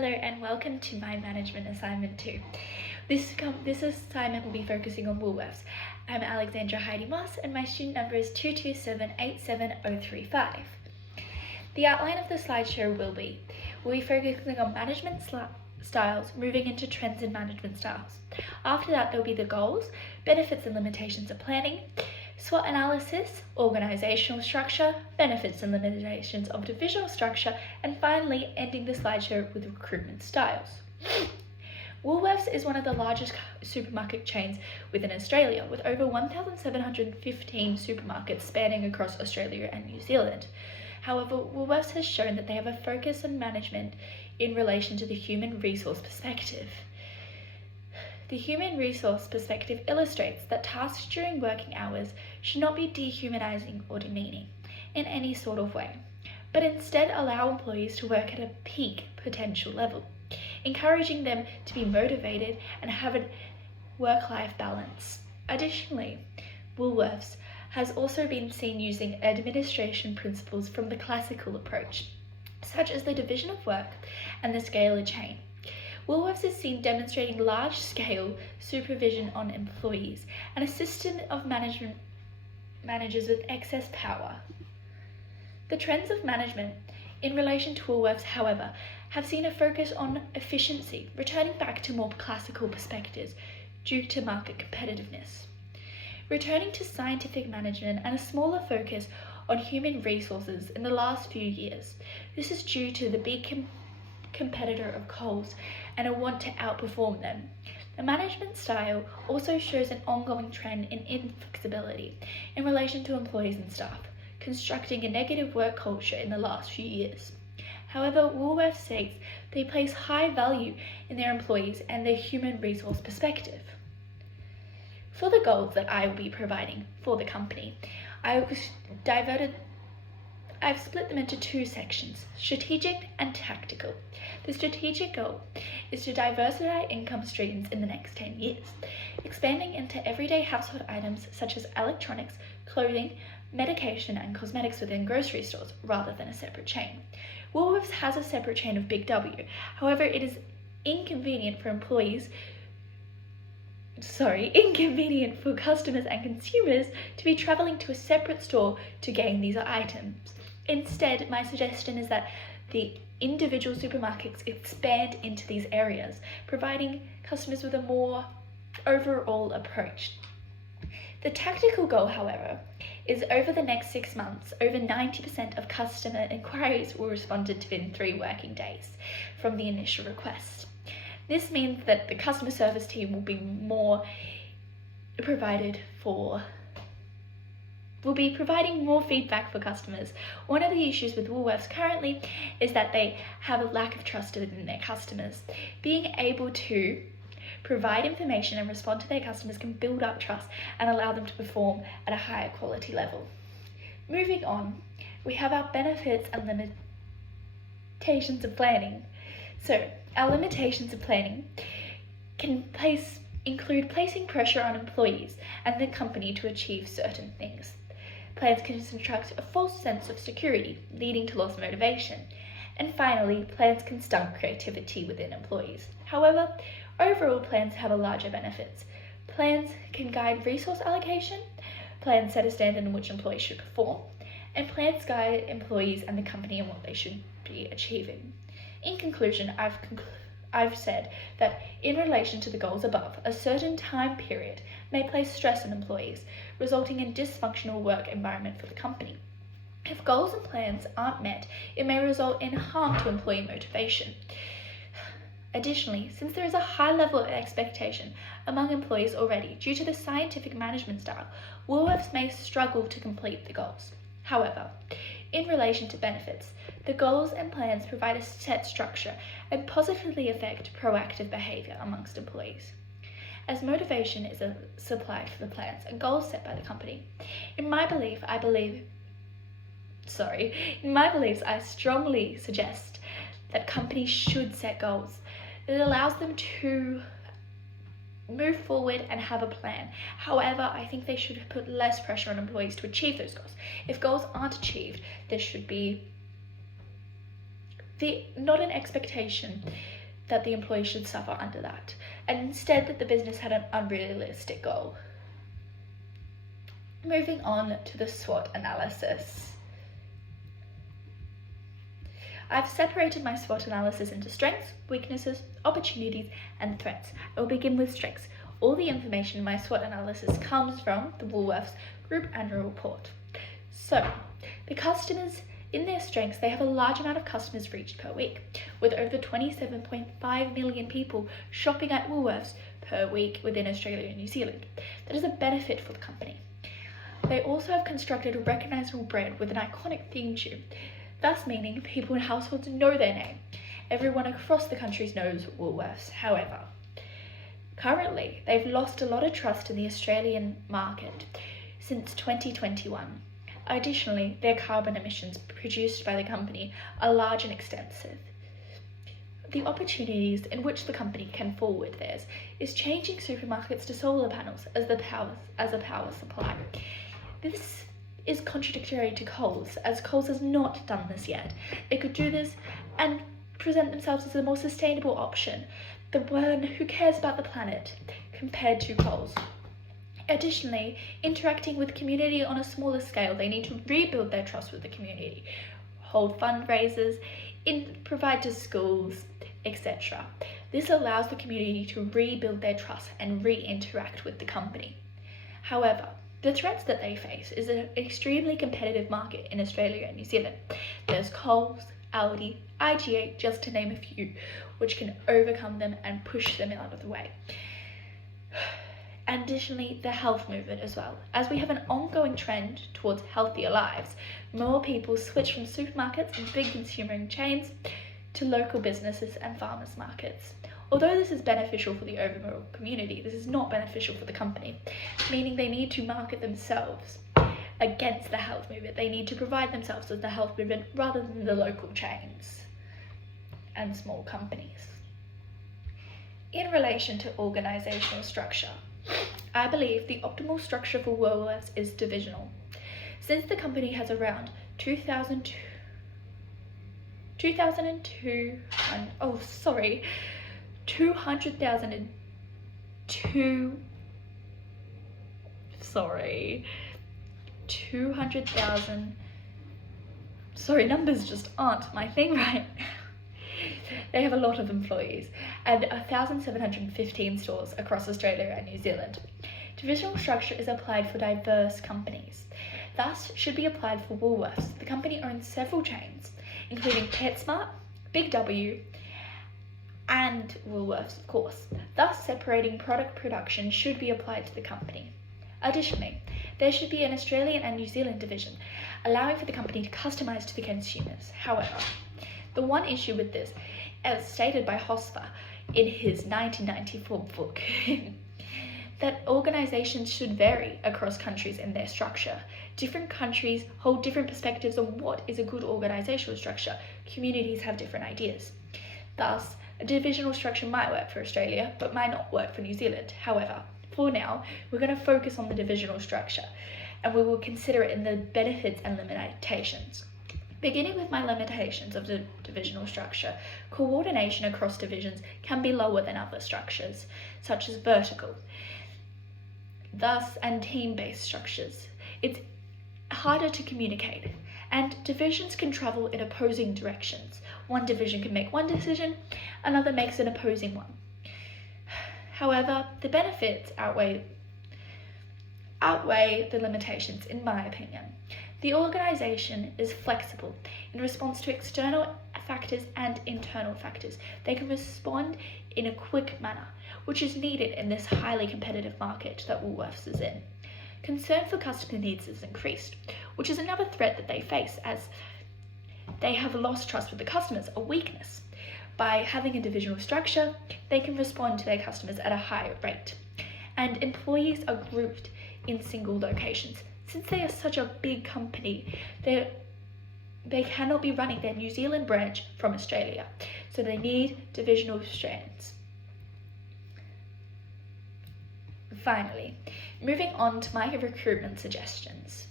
Hello and welcome to my management assignment 2. This assignment will be focusing on Woolworths. I'm Alexandra Heidi and my student number is 227-87035. The outline of the slideshow will be, we'll be focusing on management styles, moving into trends in management styles. After that, there will be the goals, benefits and limitations of planning, SWOT analysis, organisational structure, benefits and limitations of divisional structure, and finally ending the slideshow with recruitment styles. Woolworths is one of the largest supermarket chains within Australia, with over 1,715 supermarkets spanning across Australia and New Zealand. However, Woolworths has shown that they have a focus on management in relation to the human resource perspective. The human resource perspective illustrates that tasks during working hours should not be dehumanizing or demeaning in any sort of way, but instead allow employees to work at a peak potential level, encouraging them to be motivated and have a work-life balance. Additionally, Woolworths has also been seen using administration principles from the classical approach, such as the division of work and the scalar chain. Woolworths is seen demonstrating large-scale supervision on employees and a system of managers with excess power. The trends of management in relation to Woolworths, however, have seen a focus on efficiency, returning back to more classical perspectives due to market competitiveness. Returning to scientific management and a smaller focus on human resources in the last few years. This is due to the big competitor of Coles and a want to outperform them. The management style also shows an ongoing trend in inflexibility in relation to employees and staff, constructing a negative work culture in the last few years. However, Woolworths states they place high value in their employees and their human resource perspective. For the goals that I will be providing for the company, I've split them into two sections, strategic and tactical. The strategic goal is to diversify income streams in the next 10 years, expanding into everyday household items such as electronics, clothing, medication and cosmetics within grocery stores rather than a separate chain. Woolworths has a separate chain of Big W, however it is inconvenient for customers and consumers to be travelling to a separate store to gain these items. Instead, my suggestion is that the individual supermarkets expand into these areas, providing customers with a more overall approach. The tactical goal, however, is over the next 6 months, over 90% of customer inquiries were responded to in 3 working days from the initial request. This means that the customer service team will be providing more feedback for customers. One of the issues with Woolworths currently is that they have a lack of trust within their customers. Being able to provide information and respond to their customers can build up trust and allow them to perform at a higher quality level. Moving on, we have our benefits and limitations of planning. So, our limitations of planning can include placing pressure on employees and the company to achieve certain things. Plans can construct a false sense of security, leading to lost motivation. And finally, plans can stunt creativity within employees. However, overall plans have a larger benefits. Plans can guide resource allocation, plans set a standard in which employees should perform, and plans guide employees and the company in what they should be achieving. In conclusion, I've said that in relation to the goals above, a certain time period may place stress on employees, resulting in dysfunctional work environment for the company. If goals and plans aren't met, it may result in harm to employee motivation. Additionally, since there is a high level of expectation among employees already due to the scientific management style, Woolworths may struggle to complete the goals. However, in relation to benefits, the goals and plans provide a set structure and positively affect proactive behaviour amongst employees, as motivation is supplied for the plans and goals set by the company. In my beliefs, I strongly suggest that companies should set goals. It allows them to move forward and have a plan. However, I think they should put less pressure on employees to achieve those goals. If goals aren't achieved, there should be not an expectation that the employee should suffer under that, and instead that the business had an unrealistic goal. Moving on to the SWOT analysis. I've separated my SWOT analysis into strengths, weaknesses, opportunities, and threats. I will begin with strengths. All the information in my SWOT analysis comes from the Woolworths Group Annual Report. So, the customers, in their strengths, they have a large amount of customers reached per week, with over 27.5 million people shopping at Woolworths per week within Australia and New Zealand. That is a benefit for the company. They also have constructed a recognisable brand with an iconic theme tune, thus meaning people in households know their name. Everyone across the country knows Woolworths. However, currently, they've lost a lot of trust in the Australian market since 2021. Additionally, their carbon emissions produced by the company are large and extensive. The opportunities in which the company can forward theirs is changing supermarkets to solar panels as a power supply. This is contradictory to Coles, as Coles has not done this yet. They could do this and present themselves as a more sustainable option, the one who cares about the planet, compared to Coles. Additionally, interacting with community on a smaller scale, they need to rebuild their trust with the community, hold fundraisers, provide to schools, etc. This allows the community to rebuild their trust and re-interact with the company. However, the threats that they face is an extremely competitive market in Australia and New Zealand. There's Coles, Aldi, IGA, just to name a few, which can overcome them and push them out of the way. Additionally, the health movement as well. As we have an ongoing trend towards healthier lives, more people switch from supermarkets and big consumer chains to local businesses and farmers markets. Although this is beneficial for the overall community, this is not beneficial for the company, meaning they need to market themselves against the health movement. They need to provide themselves as the health movement rather than the local chains and small companies. In relation to organisational structure, I believe the optimal structure for Woolworths is divisional. Since the company has around 2,002 numbers just aren't my thing right now. They have a lot of employees and 1,715 stores across Australia and New Zealand. Divisional structure is applied for diverse companies, thus should be applied for Woolworths. The company owns several chains, including PetSmart, Big W, and Woolworths, of course. Thus, separating product production should be applied to the company. Additionally, there should be an Australian and New Zealand division, allowing for the company to customise to the consumers. However, the one issue with this, as stated by Hosper in his 1994 book, that organisations should vary across countries in their structure. Different countries hold different perspectives on what is a good organisational structure. Communities have different ideas. Thus, a divisional structure might work for Australia, but might not work for New Zealand. However, for now, we're going to focus on the divisional structure, and we will consider it in the benefits and limitations. Beginning with my limitations of the divisional structure, coordination across divisions can be lower than other structures, such as vertical, and team-based structures. It's harder to communicate, and divisions can travel in opposing directions. One division can make one decision, another makes an opposing one. However, the benefits outweigh the limitations, in my opinion. The organisation is flexible in response to external factors and internal factors. They can respond in a quick manner, which is needed in this highly competitive market that Woolworths is in. Concern for customer needs has increased, which is another threat that they face, as they have lost trust with the customers, a weakness. By having a divisional structure, they can respond to their customers at a higher rate. And employees are grouped in single locations. Since they are such a big company, they cannot be running their New Zealand branch from Australia, so they need divisional strands. Finally, moving on to my recruitment suggestions.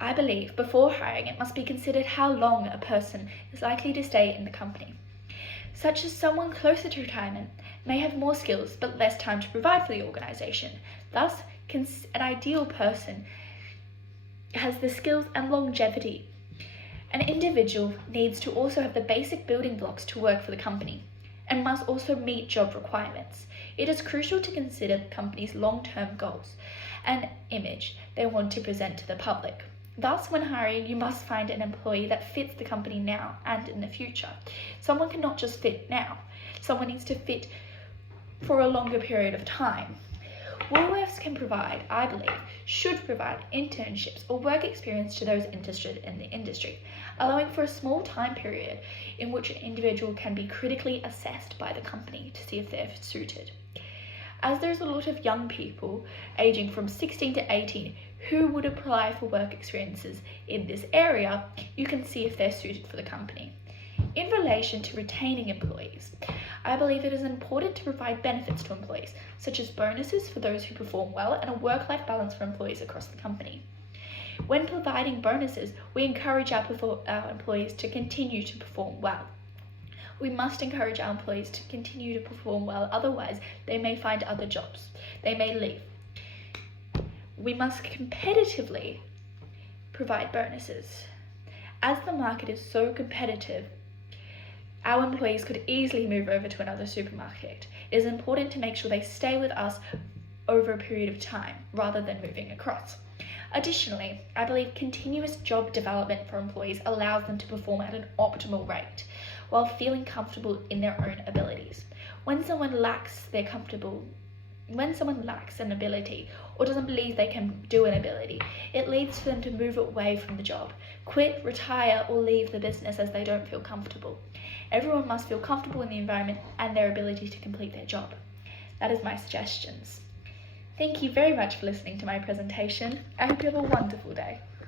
I believe before hiring it must be considered how long a person is likely to stay in the company, such as someone closer to retirement may have more skills but less time to provide for the organisation. Thus, an ideal person has the skills and longevity. An individual needs to also have the basic building blocks to work for the company and must also meet job requirements. It is crucial to consider the company's long-term goals and image they want to present to the public. Thus, when hiring, you must find an employee that fits the company now and in the future. Someone cannot just fit now. Someone needs to fit for a longer period of time. Woolworths can provide, I believe, should provide internships or work experience to those interested in the industry, allowing for a small time period in which an individual can be critically assessed by the company to see if they're suited. As there's a lot of young people aging from 16 to 18 who would apply for work experiences in this area, you can see if they're suited for the company. In relation to retaining employees, I believe it is important to provide benefits to employees, such as bonuses for those who perform well and a work-life balance for employees across the company. When providing bonuses, we encourage our employees to continue to perform well. We must encourage our employees to continue to perform well, otherwise they may find other jobs. They may leave. We must competitively provide bonuses. As the market is so competitive, our employees could easily move over to another supermarket. It is important to make sure they stay with us over a period of time rather than moving across. Additionally, I believe continuous job development for employees allows them to perform at an optimal rate while feeling comfortable in their own abilities. When someone lacks an ability or doesn't believe they can do an ability, it leads to them to move away from the job, quit, retire, or leave the business as they don't feel comfortable. Everyone must feel comfortable in the environment and their ability to complete their job. That is my suggestions. Thank you very much for listening to my presentation. I hope you have a wonderful day.